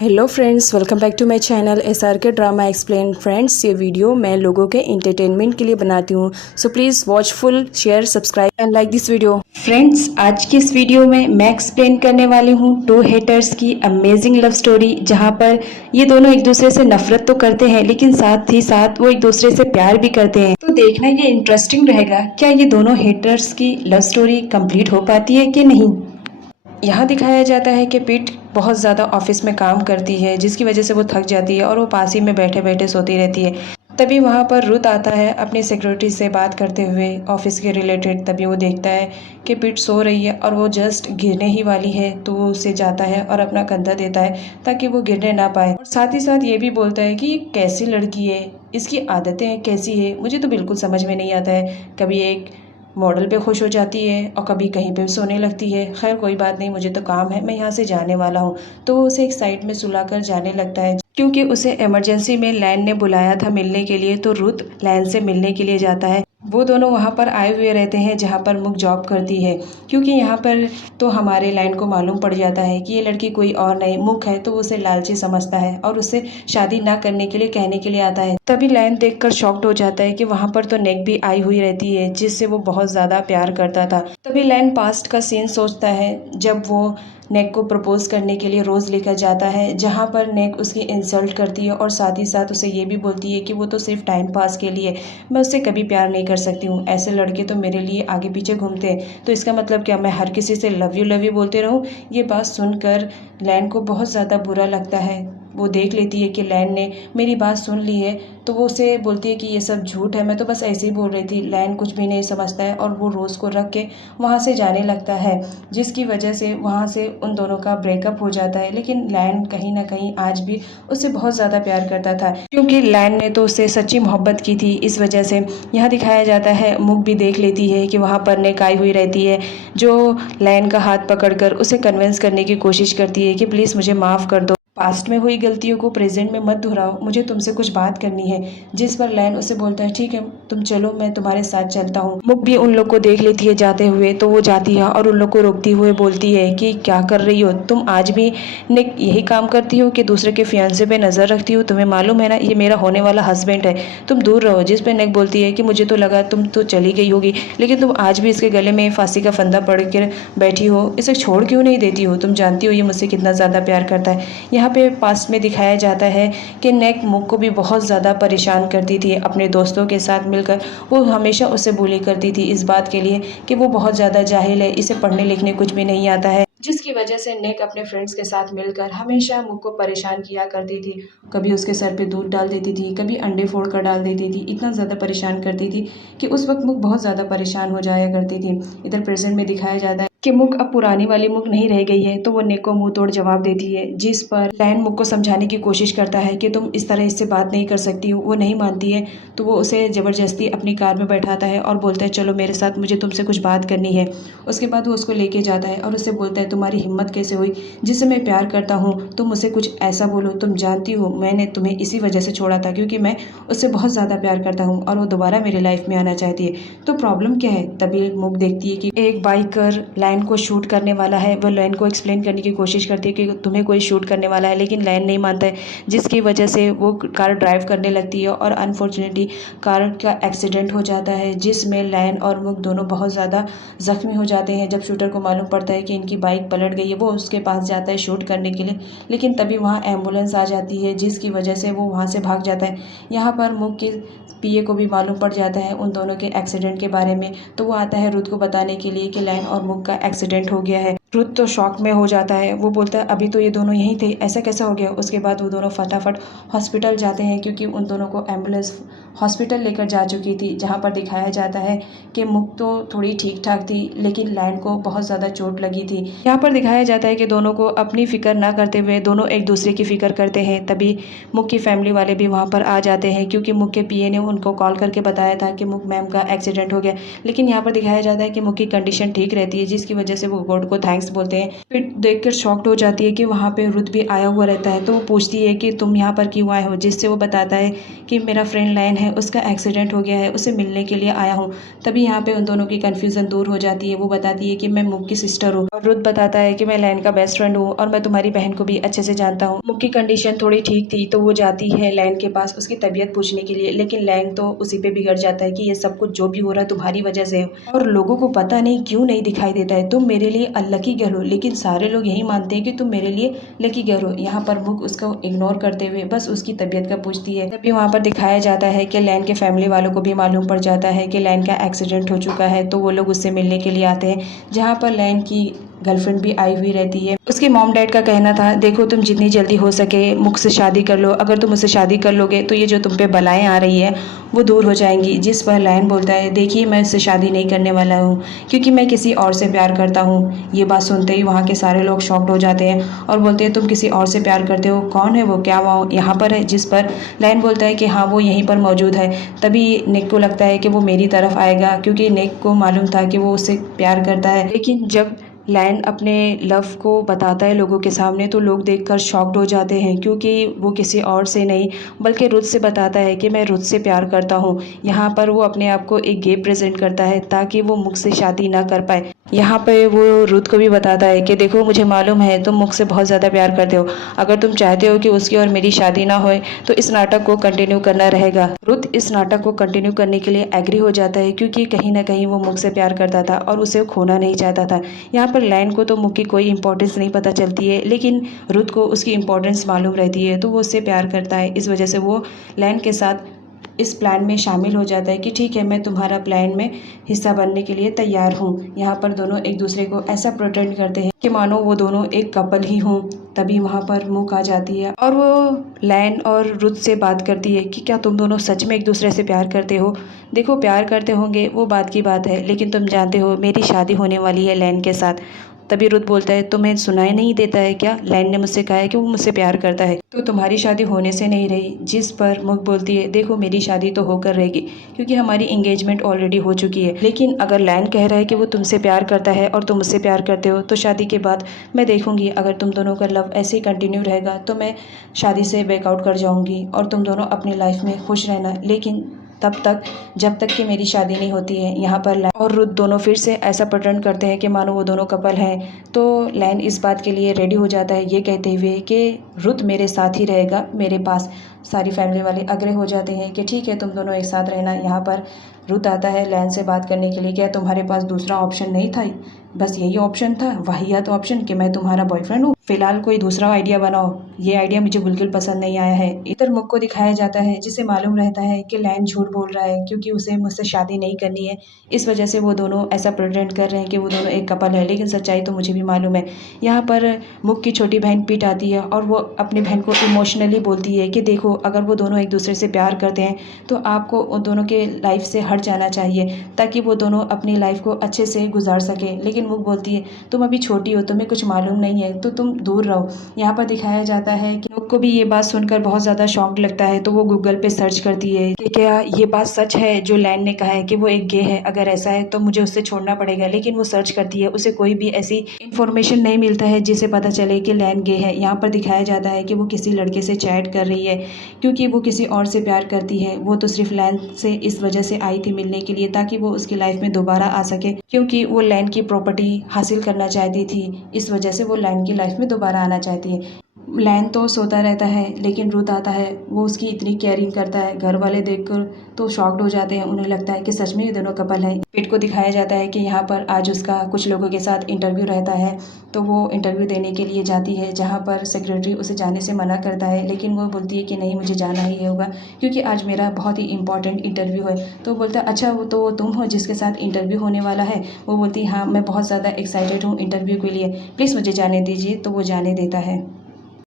Hello friends, welcome back to my channel SRK drama explain. Friends, ये video मैं लोगों के एंटरटेनमेंट के लिए बनाती हूँ, so please watch full, share, subscribe and like this video. Friends, आज की इस वीडियो में मैं एक्सप्लेन करने वाली हूँ टू हेटर्स की अमेजिंग लव स्टोरी, जहाँ पर ये दोनों एक दूसरे से नफरत तो करते हैं लेकिन साथ ही साथ वो एक दूसरे से प्यार भी करते हैं। तो देखना ये इंटरेस्टिंग रहेगा, क्या ये दोनों हेटर्स की लव स्टोरी कंप्लीट हो पाती है कि नहीं। यहाँ दिखाया जाता है कि पिट बहुत ज़्यादा ऑफिस में काम करती है, जिसकी वजह से वो थक जाती है और वो पास ही में बैठे बैठे सोती रहती है। तभी वहाँ पर रुत आता है अपनी सिक्योरिटी से बात करते हुए ऑफिस के रिलेटेड। तभी वो देखता है कि पिट सो रही है और वो जस्ट गिरने ही वाली है, तो वो उससे जाता है और अपना कंधा देता है ताकि वो गिरने ना पाए। और साथ ही साथ ये भी बोलता है कि ये कैसी लड़की है, इसकी आदतें कैसी है, मुझे तो बिल्कुल समझ में नहीं आता है। कभी एक मॉडल पे खुश हो जाती है और कभी कहीं पे सोने लगती है। खैर कोई बात नहीं, मुझे तो काम है, मैं यहाँ से जाने वाला हूँ। तो वो उसे एक साइड में सुलाकर जाने लगता है, क्योंकि उसे इमरजेंसी में लैन ने बुलाया था मिलने के लिए। तो रुत लैन से मिलने के लिए जाता है। वो दोनों वहाँ पर आए हुए रहते हैं जहाँ पर मुक जॉब करती है, क्योंकि यहाँ पर तो हमारे लैन को मालूम पड़ जाता है कि ये लड़की कोई और नहीं मुक है, तो वो उसे लालची समझता है और उससे शादी ना करने के लिए कहने के लिए आता है। तभी लैन देखकर शॉक्ड हो जाता है कि वहाँ पर तो नेक भी आई हुई रहती है, जिससे वो बहुत ज़्यादा प्यार करता था। तभी लैन पास्ट का सीन सोचता है जब वो नेक को प्रपोज करने के लिए रोज़ लेकर जाता है, जहाँ पर नेक उसकी इंसल्ट करती है और साथ ही साथ उसे ये भी बोलती है कि वो तो सिर्फ टाइम पास के लिए, मैं उससे कभी प्यार नहीं कर सकती हूँ, ऐसे लड़के तो मेरे लिए आगे पीछे घूमते हैं, तो इसका मतलब क्या मैं हर किसी से लव यू बोलते रहूँ। ये बात सुनकर लैन को बहुत ज़्यादा बुरा लगता है। वो देख लेती है कि लैन ने मेरी बात सुन ली है, तो वो उसे बोलती है कि ये सब झूठ है, मैं तो बस ऐसे ही बोल रही थी। लैन कुछ भी नहीं समझता है और वो रोज़ को रख के वहाँ से जाने लगता है, जिसकी वजह से वहाँ से उन दोनों का ब्रेकअप हो जाता है। लेकिन लैन कहीं ना कहीं आज भी उससे बहुत ज़्यादा प्यार करता था, क्योंकि लैन ने तो उससे सच्ची मोहब्बत की थी। इस वजह से यहाँ दिखाया जाता है मुक भी देख लेती है कि वहाँ पर नेक आई हुई रहती है, जो लैन का हाथ पकड़कर उसे कन्विंस करने की कोशिश करती है कि प्लीज़ मुझे माफ़ कर दो, पास्ट में हुई गलतियों को प्रेजेंट में मत दोहराओ, मुझे तुमसे कुछ बात करनी है। जिस पर लैन उसे बोलता है ठीक है तुम चलो, मैं तुम्हारे साथ चलता हूँ। मुक भी उन लोग को देख लेती है जाते हुए, तो वो जाती है और उन लोग को रोकती हुए बोलती है कि क्या कर रही हो तुम, आज भी नेक यही काम करती हो कि दूसरे के फियांसे पे नज़र रखती हो, तुम्हें मालूम है ना ये मेरा होने वाला हस्बैंड है, तुम दूर रहो। जिस पर नेक बोलती है कि मुझे तो लगा तुम तो चली गई होगी, लेकिन तुम आज भी इसके गले में फांसी का फंदा पड़ कर बैठी हो, इसे छोड़ क्यों नहीं देती हो, तुम जानती हो ये मुझसे कितना ज़्यादा प्यार करता है। यहाँ पे पास्ट में दिखाया जाता है कि नेक मुक को भी बहुत ज़्यादा परेशान करती थी अपने दोस्तों के साथ मिलकर। वो हमेशा उसे बुली करती थी इस बात के लिए कि वो बहुत ज़्यादा जाहिल है, इसे पढ़ने लिखने कुछ भी नहीं आता है, जिसकी वजह से नेक अपने फ्रेंड्स के साथ मिलकर हमेशा मुक को परेशान किया करती थी। कभी उसके सर पे दूध डाल देती थी, कभी अंडे फोड़ कर डाल देती थी, इतना ज़्यादा परेशान करती थी कि उस वक्त मुक बहुत ज़्यादा परेशान हो जाया करती थी। इधर प्रेजेंट में दिखाया जाता है कि मुक अब पुरानी वाली मुक नहीं रह गई है, तो वो नेक को मुंह तोड़ जवाब देती है, जिस पर लैन मुक को समझाने की कोशिश करता है कि तुम इस तरह इससे बात नहीं कर सकती हो। वो नहीं मानती है, तो वो उसे ज़बरदस्ती अपनी कार में बैठाता है और बोलता है चलो मेरे साथ, मुझे तुमसे कुछ बात करनी है। उसके बाद वो उसको लेके जाता है और उससे बोलता है तुम्हारी हिम्मत कैसे हुई, जिससे मैं प्यार करता हूँ तुम मुझसे कुछ ऐसा बोलो, तुम जानती हो मैंने तुम्हें इसी वजह से छोड़ा था, क्योंकि मैं उससे बहुत ज़्यादा प्यार करता हूँ और वो दोबारा मेरी लाइफ में आना चाहती है, तो प्रॉब्लम क्या है। तभी मुक देखती है कि एक बाइकर लैन को शूट करने वाला है। वो लैन को एक्सप्लेन करने की कोशिश करती है कि तुम्हें कोई शूट करने वाला है, लेकिन लैन नहीं मानता है, जिसकी वजह से वो कार ड्राइव करने लगती है और अनफॉर्चुनेटली कार का एक्सीडेंट हो जाता है, जिसमें लैन और मुक दोनों बहुत ज़्यादा ज़ख्मी हो जाते हैं। जब शूटर को मालूम पड़ता है कि इनकी बाइक पलट गई है, वो उसके पास जाता है शूट करने के लिए, लेकिन तभी वहाँ एम्बुलेंस आ जाती है, जिसकी वजह से वो वहाँ से भाग जाता है। यहाँ पर मुक के पीए को भी मालूम पड़ जाता है उन दोनों के एक्सीडेंट के बारे में, तो वो आता है रुत को बताने के लिए कि लैन और मुक का एक्सीडेंट हो गया है। रुत तो शॉक में हो जाता है, वो बोलता है अभी तो ये दोनों यहीं थे, ऐसा कैसा हो गया। उसके बाद वो दोनों फटाफट हॉस्पिटल जाते हैं, क्योंकि उन दोनों को एम्बुलेंस हॉस्पिटल लेकर जा चुकी थी, जहाँ पर दिखाया जाता है कि मुक तो थोड़ी ठीक ठाक थी, लेकिन लैन को बहुत ज़्यादा चोट लगी थी। यहाँ पर दिखाया जाता है कि दोनों को अपनी फ़िक्र ना करते हुए दोनों एक दूसरे की फ़िक्र करते हैं। तभी मुक की फैमिली वाले भी वहाँ पर आ जाते हैं, क्योंकि मुक के पीए ने उनको कॉल करके बताया था कि मुक मैम का एक्सीडेंट हो गया। लेकिन यहाँ पर दिखाया जाता है कि मुक की कंडीशन ठीक रहती है, जिसकी वजह से वो गॉड को थैंक थैंक्स बोलते हैं। फिर देखकर शॉक्ड हो जाती है कि वहाँ पे रुत भी आया हुआ रहता है। तो वो पूछती है कि तुम यहाँ पर क्यों आए हो, जिससे वो बताता है कि मेरा फ्रेंड लैन है, उसका एक्सीडेंट हो गया है, उसे मिलने के लिए आया हूँ। तभी यहाँ पे उन दोनों की कन्फ्यूज़न दूर हो जाती है। वो बताती है कि मैं मुक की सिस्टर हूँ और रुत बताता है कि मैं लैन का बेस्ट फ्रेंड हूँ और मैं तुम्हारी बहन को भी अच्छे से जानता हूँ। मुक की कंडीशन थोड़ी ठीक थी तो वो जाती है लैन के पास उसकी तबीयत पूछने के लिए, लेकिन लैन तो उसी पे बिगड़ जाता है कि ये सब कुछ जो भी हो रहा है तुम्हारी वजह से और लोगों को पता नहीं क्यों नहीं दिखाई देता है। तुम मेरे लिए अनलकी गर्ल हो, लेकिन सारे लोग यही मानते हैं कि तुम मेरे लिए लकी गर्ल हो। यहाँ पर मुक उसको इग्नोर करते हुए बस उसकी तबीयत का पूछती है। तभी वहाँ पर दिखाया जाता है कि लैन के फैमिली वालों को भी मालूम पड़ जाता है कि लैन का एक्सीडेंट हो चुका है। तो वो लोग उससे मिलने के लिए आते हैं, जहाँ पर लैन की गर्लफ्रेंड भी आई हुई रहती है। उसके मॉम डैड का कहना था, देखो तुम जितनी जल्दी हो सके मुख से शादी कर लो, अगर तुम उससे शादी कर लोगे तो ये जो तुम पे बलाएं आ रही है वो दूर हो जाएंगी। जिस पर लैन बोलता है, देखिए मैं उससे शादी नहीं करने वाला हूँ क्योंकि मैं किसी और से प्यार करता हूँ। ये बात सुनते ही वहाँ के सारे लोग शॉक्ड हो जाते हैं और बोलते हैं तुम किसी और से प्यार करते हो, कौन है वो, क्या वो यहाँ पर है? जिस पर लैन बोलता है कि हाँ वो यहीं पर मौजूद है। तभी निक को लगता है कि वो मेरी तरफ आएगा क्योंकि निक को मालूम था कि वो उससे प्यार करता है। लेकिन जब लैन अपने लव को बताता है लोगों के सामने तो लोग देखकर शॉक्ड हो जाते हैं क्योंकि वो किसी और से नहीं बल्कि रुत से बताता है कि मैं रुत से प्यार करता हूँ। यहाँ पर वो अपने आप को एक गे प्रेजेंट करता है ताकि वो मुख से शादी ना कर पाए। यहाँ पे वो रुत को भी बताता है कि देखो मुझे मालूम है तुम मुख से बहुत ज़्यादा प्यार करते हो, अगर तुम चाहते हो कि उसकी और मेरी शादी ना होए तो इस नाटक को कंटिन्यू करना रहेगा। रुत इस नाटक को कंटिन्यू करने के लिए एग्री हो जाता है क्योंकि कहीं ना कहीं वो मुख से प्यार करता था और उसे खोना नहीं चाहता था। यहाँ पर लैन को तो मुख की कोई इंपॉर्टेंस नहीं पता चलती है, लेकिन रुत को उसकी इंपॉर्टेंस मालूम रहती है तो वो उससे प्यार करता है। इस वजह से वो लैन के साथ इस प्लान में शामिल हो जाता है कि ठीक है मैं तुम्हारा प्लान में हिस्सा बनने के लिए तैयार हूँ। यहाँ पर दोनों एक दूसरे को ऐसा प्रोटेक्ट करते हैं कि मानो वो दोनों एक कपल ही हों। तभी वहाँ पर मुक आ जाती है और वो लैन और रुत से बात करती है कि क्या तुम दोनों सच में एक दूसरे से प्यार करते हो? देखो प्यार करते होंगे वो बात की बात है, लेकिन तुम जानते हो मेरी शादी होने वाली है लैन के साथ। तभी रुत बोलता है, तुम्हें सुनाई नहीं देता है क्या? लैन ने मुझसे कहा है कि वो मुझसे प्यार करता है, तो तुम्हारी शादी होने से नहीं रही। जिस पर मुक बोलती है, देखो मेरी शादी तो होकर रहेगी क्योंकि हमारी एंगेजमेंट ऑलरेडी हो चुकी है, लेकिन अगर लैन कह रहा है कि वो तुमसे प्यार करता है और तुम मुझसे प्यार करते हो तो शादी के बाद मैं देखूंगी अगर तुम दोनों का लव ऐसे ही कंटिन्यू रहेगा तो मैं शादी से बैकआउट कर जाऊंगी और तुम दोनों अपनी लाइफ में खुश रहना, लेकिन तब तक जब तक कि मेरी शादी नहीं होती है। यहाँ पर लैन और रुत दोनों फिर से ऐसा प्रेटेंड करते हैं कि मानो वो दोनों कपल हैं। तो लैन इस बात के लिए रेडी हो जाता है ये कहते हुए कि रुत मेरे साथ ही रहेगा मेरे पास। सारी फैमिली वाले अग्रे हो जाते हैं कि ठीक है तुम दोनों एक साथ रहना। यहाँ पर रुत आता है लैन से बात करने के लिए, क्या तुम्हारे पास दूसरा ऑप्शन नहीं था? बस यही ऑप्शन था, वाहियात ऑप्शन कि मैं तुम्हारा बॉयफ्रेंड हूँ? फिलहाल कोई दूसरा आइडिया बनाओ, ये आइडिया मुझे बिल्कुल पसंद नहीं आया है। इधर मुक को दिखाया जाता है जिसे मालूम रहता है कि लैन झूठ बोल रहा है क्योंकि उसे मुझसे शादी नहीं करनी है। इस वजह से वो दोनों ऐसा प्रेटेंड कर रहे हैं कि वो दोनों एक कपल है, लेकिन सच्चाई तो मुझे भी मालूम है। यहाँ पर मुक की छोटी बहन पीट आती है और वो अपनी बहन को इमोशनली बोलती है कि देखो अगर वो दोनों एक दूसरे से प्यार करते हैं तो आपको उन दोनों के लाइफ से हट जाना चाहिए ताकि वो दोनों अपनी लाइफ को अच्छे से गुजार सके। लेकिन मुक बोलती है तुम अभी छोटी हो, तुम्हें कुछ मालूम नहीं है तो तुम दूर रहो। यहाँ पर दिखाया जाता है कि मुक को भी ये बात सुनकर बहुत ज़्यादा शॉक्ड लगता है तो वो गूगल पे सर्च करती है कि क्या ये बात सच है जो लैन ने कहा है कि वो एक गे है, अगर ऐसा है तो मुझे उससे छोड़ना पड़ेगा। लेकिन वो सर्च करती है, उसे कोई भी ऐसी इन्फॉर्मेशन नहीं मिलता है जिसे पता चले कि लैन गे है। यहाँ पर दिखाया जाता है कि वो किसी लड़के से चैट कर रही है क्योंकि वो किसी और से प्यार करती है। वो तो सिर्फ लैन से इस वजह से आई थी मिलने के लिए ताकि वो उसकी लाइफ में दोबारा आ सके, क्योंकि वो लैन की प्रॉपर्टी हासिल करना चाहती थी। इस वजह से वो लैन की लाइफ में दोबारा आना चाहती है। लैन तो सोता रहता है लेकिन रुत आता है, वो उसकी इतनी केयरिंग करता है। घर वाले देखकर तो शॉक्ड हो जाते हैं, उन्हें लगता है कि सच में ये दोनों कपल हैं। पिट को दिखाया जाता है कि यहाँ पर आज उसका कुछ लोगों के साथ इंटरव्यू रहता है तो वो इंटरव्यू देने के लिए जाती है, जहाँ पर सेक्रेटरी उसे जाने से मना करता है, लेकिन वो बोलती है कि नहीं मुझे जाना ही होगा क्योंकि आज मेरा बहुत ही इंपॉर्टेंट इंटरव्यू है। तो बोलता है अच्छा वो तो तुम हो जिसके साथ इंटरव्यू होने वाला है? वो बोलती है हाँ मैं बहुत ज़्यादा एक्साइटेड हूँ इंटरव्यू के लिए, प्लीज़ मुझे जाने दीजिए। तो वो जाने देता है।